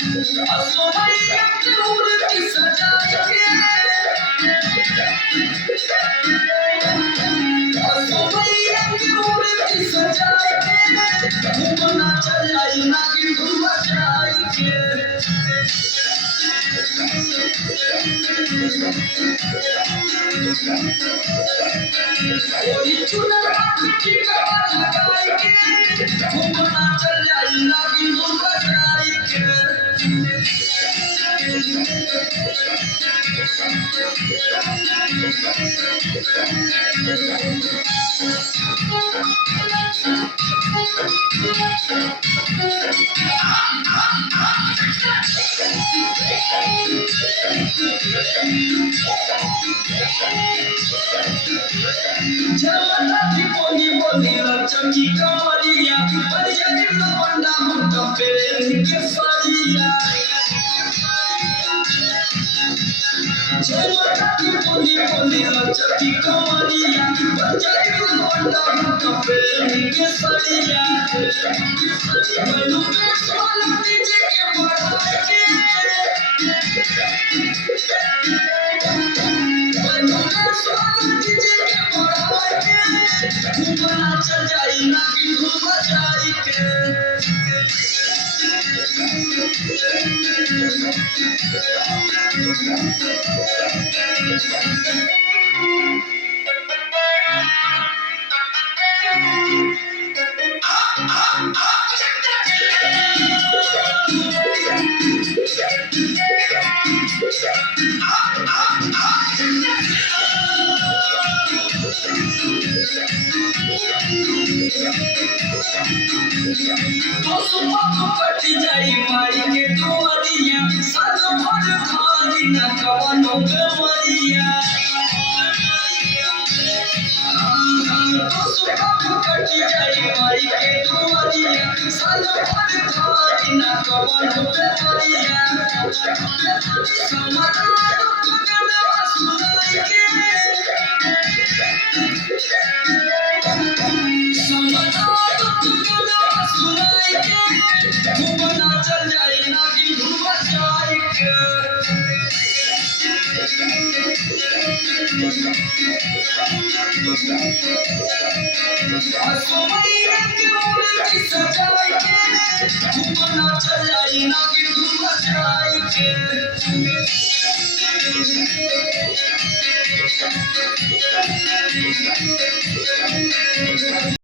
असमय मूर्ति सजाए के असमय मूर्ति सजाए के घूमना चल आई नागिन धूम बजाए के ओरी चुनर की कमर लगाए के घूमना चल आई नागिन धूम बजाए के जलता की बोली बोली लचकी कमरिया बलिया दिल बंदा हम कपे के सरिया जलता की बोली बोली लचकी कमरिया बलिया दिल बंदा हम कपे के सरिया मैनू पे सोला दीजे के बढ़ाए के मैनू पे सोला दीजे के बढ़ाए के घूमना चल जाई नागिन धूम बजाई के कटी जाई माई के दुआरिया साल भर खाली न कवनो बेवरिया कटी जाई माई के दुआरिया साल भर खाली न कवनो बेवरिया समाधान गलवा सुनाई के घूमना चल जाए नागिन धूम बजाए के असमय मूर्ति सजाए के घूमना चल जाए नागिन धूम बजाए के